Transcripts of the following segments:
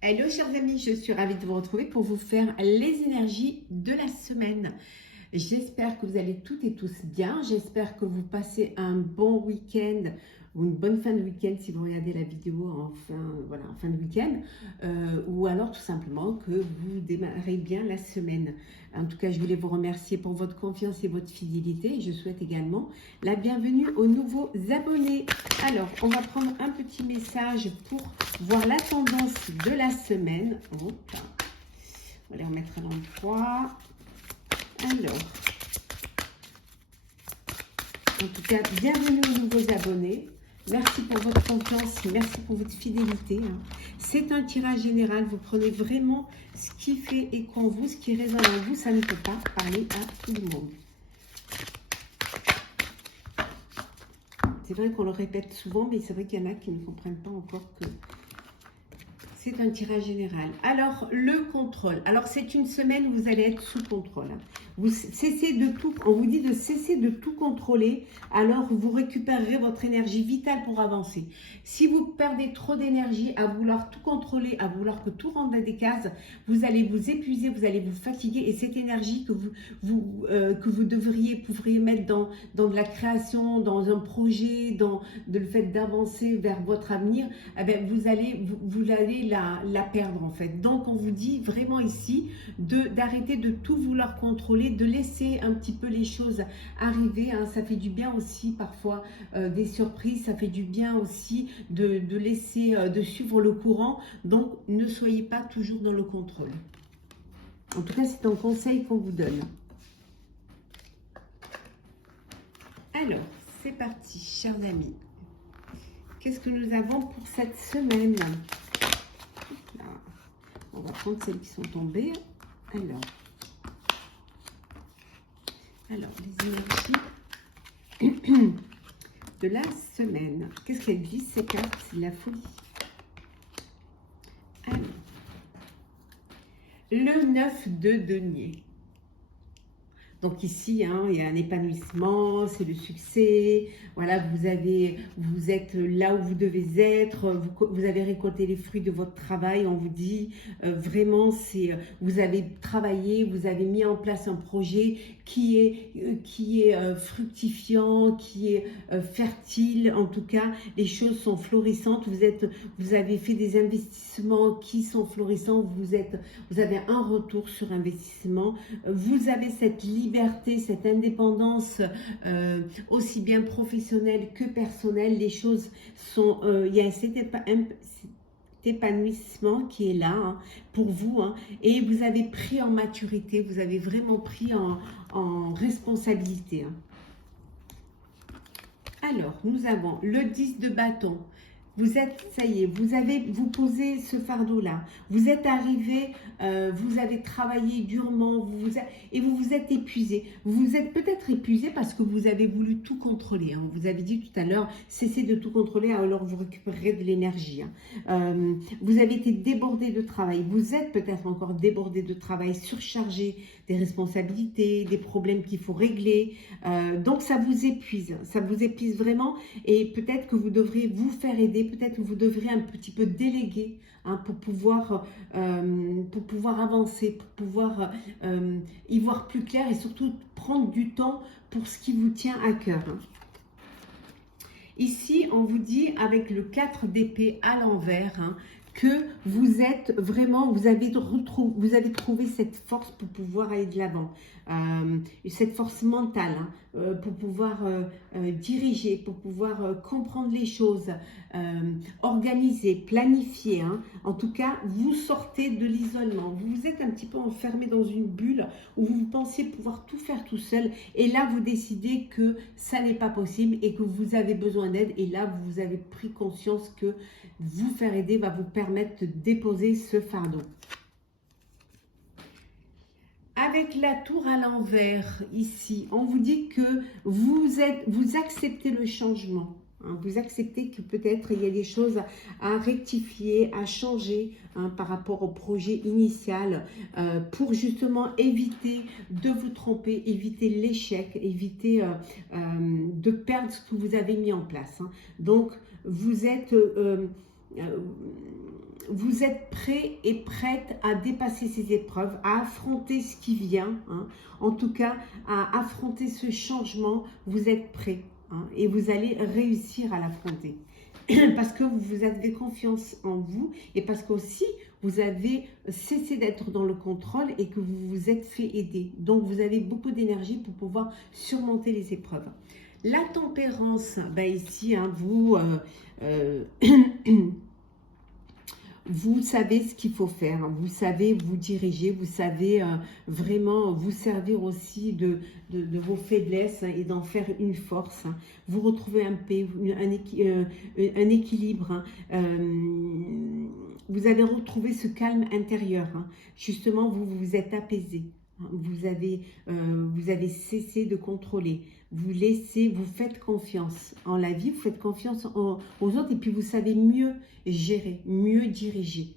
Hello chers amis, je suis ravie de vous retrouver pour vous faire les énergies de la semaine. J'espère que vous allez toutes et tous bien, j'espère que vous passez un bon week-end ou une bonne fin de week-end si vous regardez la vidéo en fin de week-end ou alors tout simplement que vous démarrez bien la semaine. En tout cas, je voulais vous remercier pour votre confiance et votre fidélité et je souhaite également la bienvenue aux nouveaux abonnés. Alors, on va prendre un petit message pour voir la tendance de la semaine. Hop. On va les remettre à l'endroit. Alors, en tout cas, bienvenue aux nouveaux abonnés. Merci pour votre confiance, merci pour votre fidélité. C'est un tirage général, vous prenez vraiment ce qui fait écho en vous, ce qui résonne en vous, ça ne peut pas parler à tout le monde. C'est vrai qu'on le répète souvent, mais c'est vrai qu'il y en a qui ne comprennent pas encore que c'est un tirage général. Alors, le contrôle. Alors, c'est une semaine où vous allez être sous contrôle. Vous cessez de tout, on vous dit de cesser de tout contrôler, alors vous récupérerez votre énergie vitale pour avancer. Si vous perdez trop d'énergie à vouloir tout contrôler, à vouloir que tout rentre dans des cases, vous allez vous épuiser, vous allez vous fatiguer et cette énergie que vous pourriez mettre dans de la création, dans un projet, dans le fait d'avancer vers votre avenir, eh bien, vous allez la perdre en fait. Donc on vous dit vraiment ici d'arrêter de tout vouloir contrôler, de laisser un petit peu les choses arriver. Ça fait du bien aussi parfois des surprises, ça fait du bien aussi de laisser, de suivre le courant. Donc ne soyez pas toujours dans le contrôle. En tout cas, c'est un conseil qu'on vous donne. Alors, c'est parti, chers amis. Qu'est-ce que nous avons pour cette semaine? Là. On va prendre celles qui sont tombées. Alors les énergies de la semaine. Qu'est-ce qu'elles disent ces cartes? C'est la folie. Alors, le 9 de denier. Donc ici, il y a un épanouissement, c'est le succès. Voilà, vous êtes là où vous devez être. Vous avez récolté les fruits de votre travail. On vous dit vraiment, vous avez travaillé, vous avez mis en place un projet qui est fructifiant, qui est fertile. En tout cas, les choses sont florissantes. Vous avez fait des investissements qui sont florissants. Vous avez un retour sur investissement. Vous avez cette liberté, cette indépendance, aussi bien professionnelle que personnelle. Les choses sont, il y a cet épanouissement qui est là pour vous, et vous avez pris en maturité, vous avez vraiment pris en responsabilité. Alors, nous avons le 10 de bâton. Vous êtes, ça y est, vous posez ce fardeau-là. Vous êtes arrivé, vous avez travaillé durement, et vous vous êtes épuisé. Vous vous êtes peut-être épuisé parce que vous avez voulu tout contrôler. Vous avez dit tout à l'heure, cessez de tout contrôler, alors vous récupérerez de l'énergie. Vous avez été débordé de travail. Vous êtes peut-être encore débordé de travail, surchargé des responsabilités, des problèmes qu'il faut régler. Donc ça vous épuise vraiment. Et peut-être que vous devriez vous faire aider. Peut-être que vous devriez un petit peu déléguer pour pouvoir avancer, pour pouvoir y voir plus clair et surtout prendre du temps pour ce qui vous tient à cœur. Ici, on vous dit avec le 4 d'épée à l'envers que vous êtes vraiment, vous avez trouvé cette force pour pouvoir aller de l'avant, cette force mentale pour pouvoir diriger, pour pouvoir comprendre les choses, organiser, planifier. En tout cas, vous sortez de l'isolement. Vous vous êtes un petit peu enfermé dans une bulle où vous pensiez pouvoir tout faire tout seul. Et là, vous décidez que ça n'est pas possible et que vous avez besoin d'aide. Et là, vous avez pris conscience que vous faire aider va vous permettre de déposer ce fardeau. Avec la tour à l'envers, ici, on vous dit que vous acceptez le changement. Vous acceptez que peut-être il y a des choses à rectifier, à changer par rapport au projet initial pour justement éviter de vous tromper, éviter l'échec, éviter de perdre ce que vous avez mis en place. Donc, vous êtes... vous êtes prêt et prête à dépasser ces épreuves, à affronter ce qui vient, hein. En tout cas, à affronter ce changement, vous êtes prêt, hein, et vous allez réussir à l'affronter. Parce que vous avez confiance en vous et parce qu'aussi, vous avez cessé d'être dans le contrôle et que vous vous êtes fait aider. Donc, vous avez beaucoup d'énergie pour pouvoir surmonter les épreuves. La tempérance, ben ici, hein, vous savez ce qu'il faut faire, vous savez vous diriger, vous savez vraiment vous servir aussi de vos faiblesses et d'en faire une force. Vous retrouvez un équilibre. Vous avez retrouvé ce calme intérieur. Justement, vous vous êtes apaisé. Vous avez cessé de contrôler. Vous faites confiance en la vie, vous faites confiance aux autres et puis vous savez mieux gérer, mieux diriger.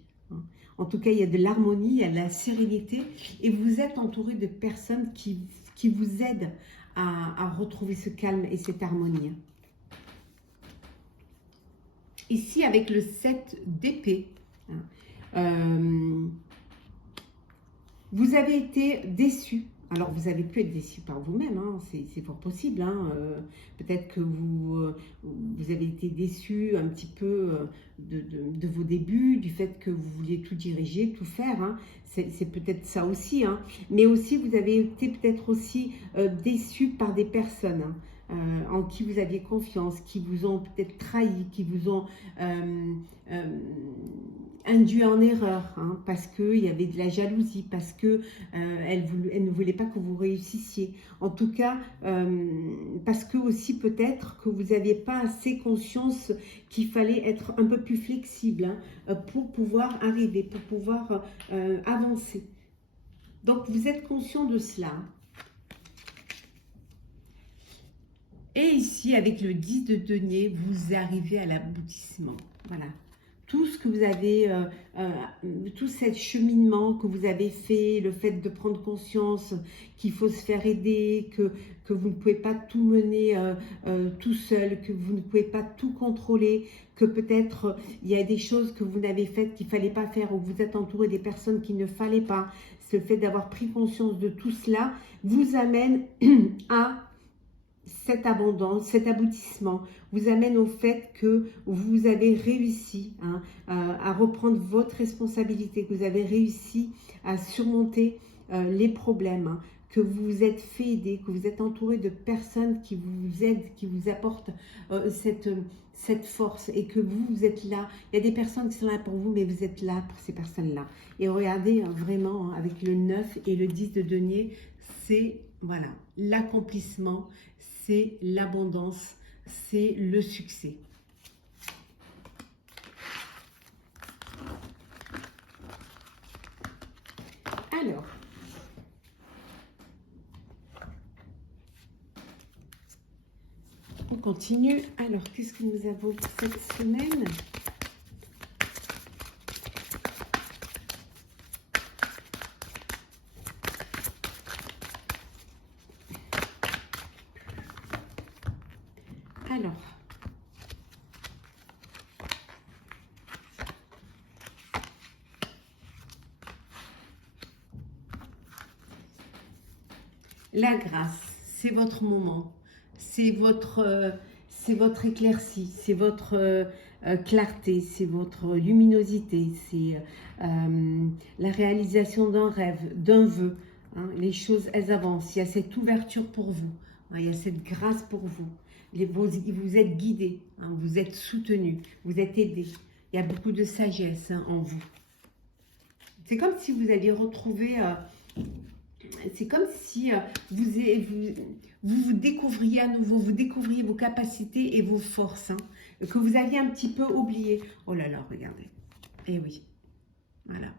En tout cas, il y a de l'harmonie, il y a de la sérénité et vous êtes entouré de personnes qui vous aident à retrouver ce calme et cette harmonie. Ici, avec le 7 d'épée, vous avez été déçu. Alors, vous avez pu être déçu par vous-même, hein, c'est fort possible. Hein, peut-être que vous avez été déçu un petit peu de vos débuts, du fait que vous vouliez tout diriger, tout faire. Hein, c'est peut-être ça aussi. Hein, mais aussi, vous avez été peut-être aussi déçu par des personnes en qui vous aviez confiance, qui vous ont peut-être trahi, qui vous ont induit en erreur, hein, parce qu'il y avait de la jalousie, parce que elle ne voulait pas que vous réussissiez. En tout cas, parce que aussi peut-être que vous n'aviez pas assez conscience qu'il fallait être un peu plus flexible, hein, pour pouvoir arriver, pour pouvoir avancer. Donc vous êtes conscient de cela. Et ici, avec le 10 de denier, vous arrivez à l'aboutissement. Voilà. Tout ce que vous avez, tout ce cheminement que vous avez fait, le fait de prendre conscience qu'il faut se faire aider, que vous ne pouvez pas tout mener tout seul, que vous ne pouvez pas tout contrôler, que peut-être il y a des choses que vous n'avez faites qu'il ne fallait pas faire, ou vous êtes entouré des personnes qu'il ne fallait pas. Ce fait d'avoir pris conscience de tout cela vous amène à cette abondance, cet aboutissement vous amène au fait que vous avez réussi, hein, à reprendre votre responsabilité, que vous avez réussi à surmonter les problèmes, hein, que vous vous êtes fait aider, que vous êtes entouré de personnes qui vous aident, qui vous apportent cette force et que vous êtes là. Il y a des personnes qui sont là pour vous, mais vous êtes là pour ces personnes-là. Et regardez, vraiment, hein, avec le 9 et le 10 de denier, c'est voilà, l'accomplissement, c'est l'abondance, c'est le succès. Alors, on continue. Alors, qu'est-ce que nous avons pour cette semaine ? Alors, la grâce, c'est votre moment, c'est votre éclaircie, c'est votre clarté, c'est votre luminosité, c'est la réalisation d'un rêve, d'un vœu. Hein, les choses, elles avancent. Il y a cette ouverture pour vous, hein, il y a cette grâce pour vous. Vous êtes guidé, hein, vous êtes soutenu, vous êtes aidé. Il y a beaucoup de sagesse, hein, en vous. C'est comme si vous aviez retrouvé... c'est comme si vous découvriez à nouveau, vous découvriez vos capacités et vos forces, hein, que vous aviez un petit peu oublié. Oh là là, regardez. Eh oui, voilà.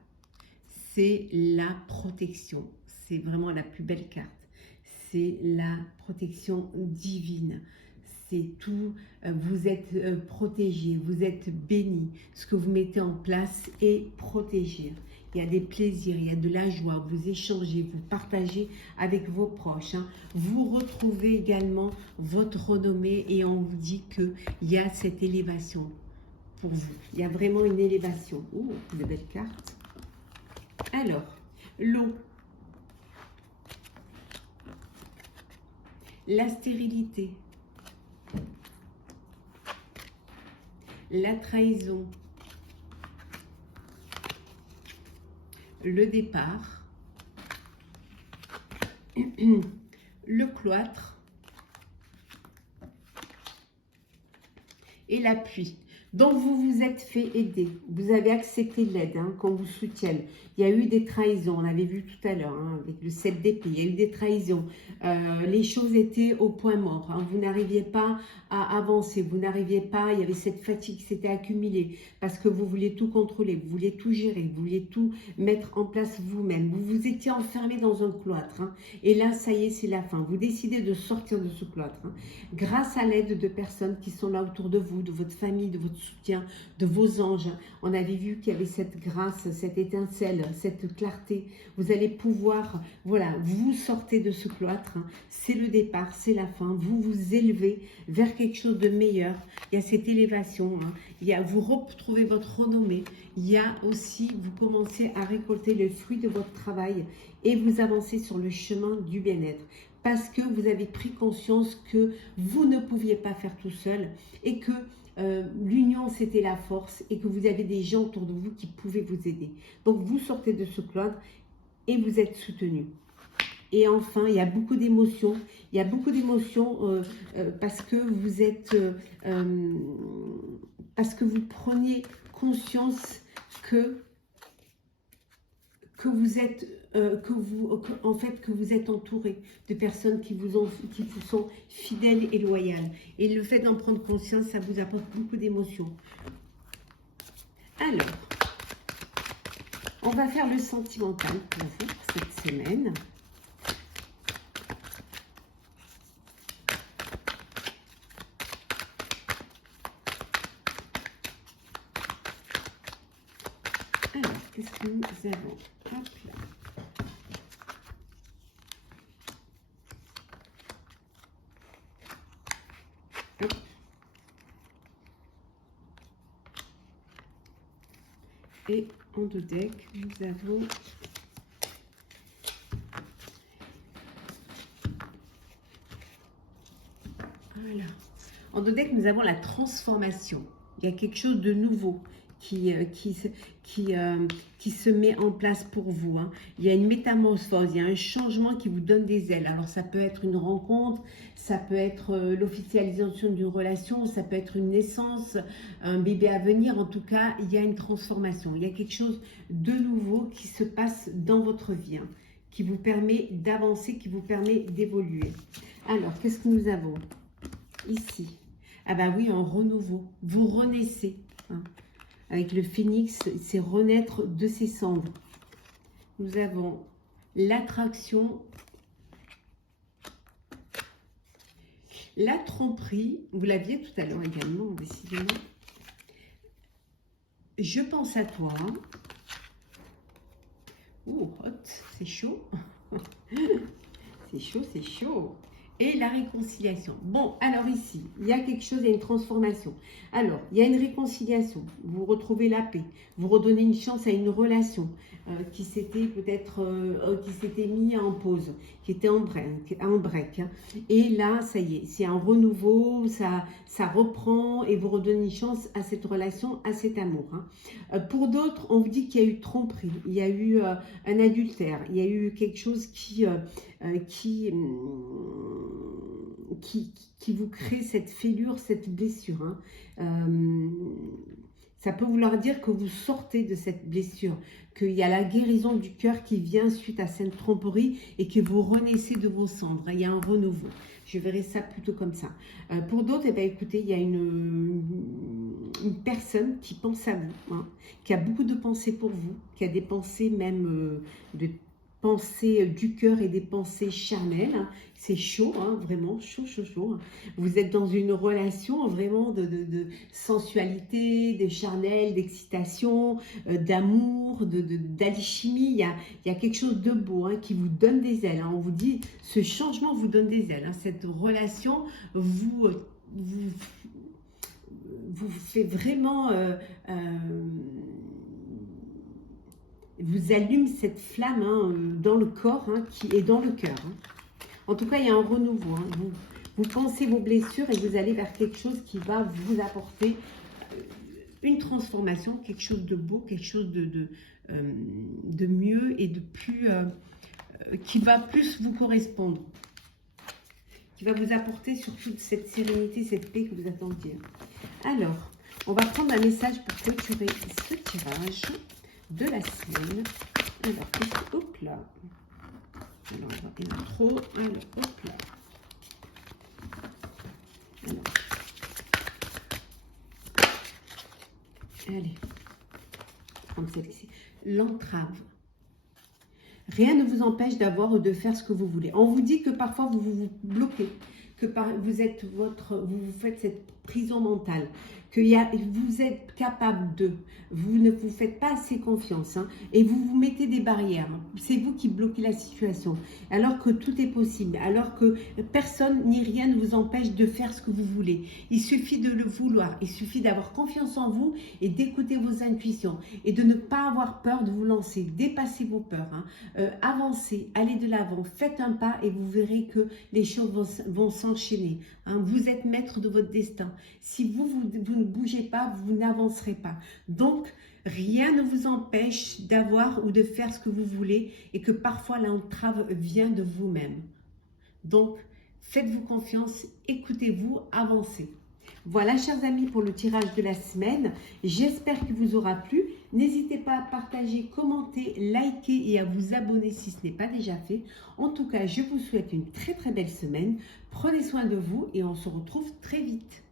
C'est la protection. C'est vraiment la plus belle carte. C'est la protection divine. C'est tout, vous êtes protégé, vous êtes béni. Ce que vous mettez en place est protégé. Il y a des plaisirs, il y a de la joie, vous échangez, vous partagez avec vos proches. Hein. Vous retrouvez également votre renommée et on vous dit qu'il y a cette élévation. pour vous. Il y a vraiment une élévation. Oh, de belles cartes. Alors, l'eau. La stérilité. La trahison. Le départ. Le cloître. Et la pluie. Donc, vous vous êtes fait aider. Vous avez accepté l'aide, qu'on vous soutienne. Il y a eu des trahisons, on avait vu tout à l'heure, avec le 7 d'épée. Il y a eu des trahisons. Les choses étaient au point mort. Vous n'arriviez pas à avancer. Vous n'arriviez pas, il y avait cette fatigue qui s'était accumulée. Parce que vous vouliez tout contrôler, vous vouliez tout gérer, vous vouliez tout mettre en place vous-même. Vous vous étiez enfermé dans un cloître. Et là, ça y est, c'est la fin. Vous décidez de sortir de ce cloître. Grâce à l'aide de personnes qui sont là autour de vous, de votre famille, de votre soutien, de vos anges. On avait vu qu'il y avait cette grâce, cette étincelle, cette clarté. Vous allez pouvoir, voilà, vous sortez de ce cloître. C'est le départ, c'est la fin. Vous vous élevez vers quelque chose de meilleur. Il y a cette élévation. Vous retrouvez votre renommée. Il y a aussi, vous commencez à récolter le fruit de votre travail et vous avancez sur le chemin du bien-être. Parce que vous avez pris conscience que vous ne pouviez pas faire tout seul et que l'union c'était la force et que vous avez des gens autour de vous qui pouvaient vous aider. Donc vous sortez de ce cloître et vous êtes soutenu. Et enfin, il y a beaucoup d'émotions. Il y a beaucoup d'émotions parce que vous êtes, parce que vous prenez conscience que vous êtes, que vous êtes entouré de personnes qui vous sont fidèles et loyales. Et le fait d'en prendre conscience, ça vous apporte beaucoup d'émotions. Alors, on va faire le sentimental pour vous pour cette semaine. Alors, qu'est-ce que nous avons? Hop là. Hop. Et en deux decks, nous avons voilà. En deux decks, nous avons la transformation. Il y a quelque chose de nouveau qui se met en place pour vous. Il y a une métamorphose, il y a un changement qui vous donne des ailes. Alors ça peut être une rencontre, ça peut être l'officialisation d'une relation, ça peut être une naissance, un bébé à venir. En tout cas, il y a une transformation. Il y a quelque chose de nouveau qui se passe dans votre vie, qui vous permet d'avancer, qui vous permet d'évoluer. Alors, qu'est-ce que nous avons ici? Ah bah oui, un renouveau. Vous renaissez. Avec le phénix, c'est renaître de ses cendres. Nous avons l'attraction, la tromperie. Vous l'aviez tout à l'heure également, décidément. Je pense à toi. Oh, hot, c'est chaud. C'est chaud, c'est chaud. Et la réconciliation. Bon, alors ici, il y a quelque chose, il y a une transformation. Alors, il y a une réconciliation. Vous retrouvez la paix. Vous redonnez une chance à une relation qui s'était peut-être, qui s'était mis en pause, qui était en break. Et là, ça y est, c'est un renouveau, ça reprend et vous redonnez une chance à cette relation, à cet amour. Pour d'autres, on vous dit qu'il y a eu tromperie, il y a eu un adultère, il y a eu quelque chose qui vous crée cette fêlure, cette blessure. Ça peut vouloir dire que vous sortez de cette blessure, qu'il y a la guérison du cœur qui vient suite à cette tromperie et que vous renaissez de vos cendres. Il y a un renouveau. Je verrai ça plutôt comme ça. Pour d'autres, eh bien, écoutez, il y a une personne qui pense à vous, qui a beaucoup de pensées pour vous, qui a des pensées même de pensées du cœur et des pensées charnelles. C'est chaud, vraiment chaud, chaud, chaud. Vous êtes dans une relation vraiment de sensualité, de charnel, d'excitation, d'amour, d'alchimie. Il y a quelque chose de beau qui vous donne des ailes. On vous dit, ce changement vous donne des ailes. Cette relation vous fait vraiment, vous allume cette flamme hein, dans le corps hein, qui est dans le cœur. Hein. En tout cas, il y a un renouveau. Hein. Vous pensez vos blessures et vous allez vers quelque chose qui va vous apporter une transformation, quelque chose de beau, quelque chose de mieux et de plus, qui va plus vous correspondre, qui va vous apporter surtout cette sérénité, cette paix que vous attendiez. Alors, on va prendre un message pour clôturer ce tirage de la semaine. Alors, hop là. Alors, il y en a trop. Alors, hop là. Alors. Allez. Comme celle-ci. L'entrave. Rien ne vous empêche d'avoir ou de faire ce que vous voulez. On vous dit que parfois vous vous bloquez, que vous faites cette prison mentale, que vous êtes capable de, vous ne vous faites pas assez confiance hein, et vous vous mettez des barrières. C'est vous qui bloquez la situation, alors que tout est possible, alors que personne ni rien ne vous empêche de faire ce que vous voulez. Il suffit de le vouloir, il suffit d'avoir confiance en vous et d'écouter vos intuitions et de ne pas avoir peur de vous lancer, dépasser vos peurs, hein, avancez, allez de l'avant, faites un pas et vous verrez que les choses vont s'enchaîner. Hein. Vous êtes maître de votre destin. Si vous ne bougez pas, vous n'avancerez pas. Donc, rien ne vous empêche d'avoir ou de faire ce que vous voulez et que parfois l'entrave vient de vous-même. Donc, faites-vous confiance, écoutez-vous, avancez. Voilà, chers amis, pour le tirage de la semaine. J'espère qu'il vous aura plu. N'hésitez pas à partager, commenter, liker et à vous abonner si ce n'est pas déjà fait. En tout cas, je vous souhaite une très très belle semaine. Prenez soin de vous et on se retrouve très vite.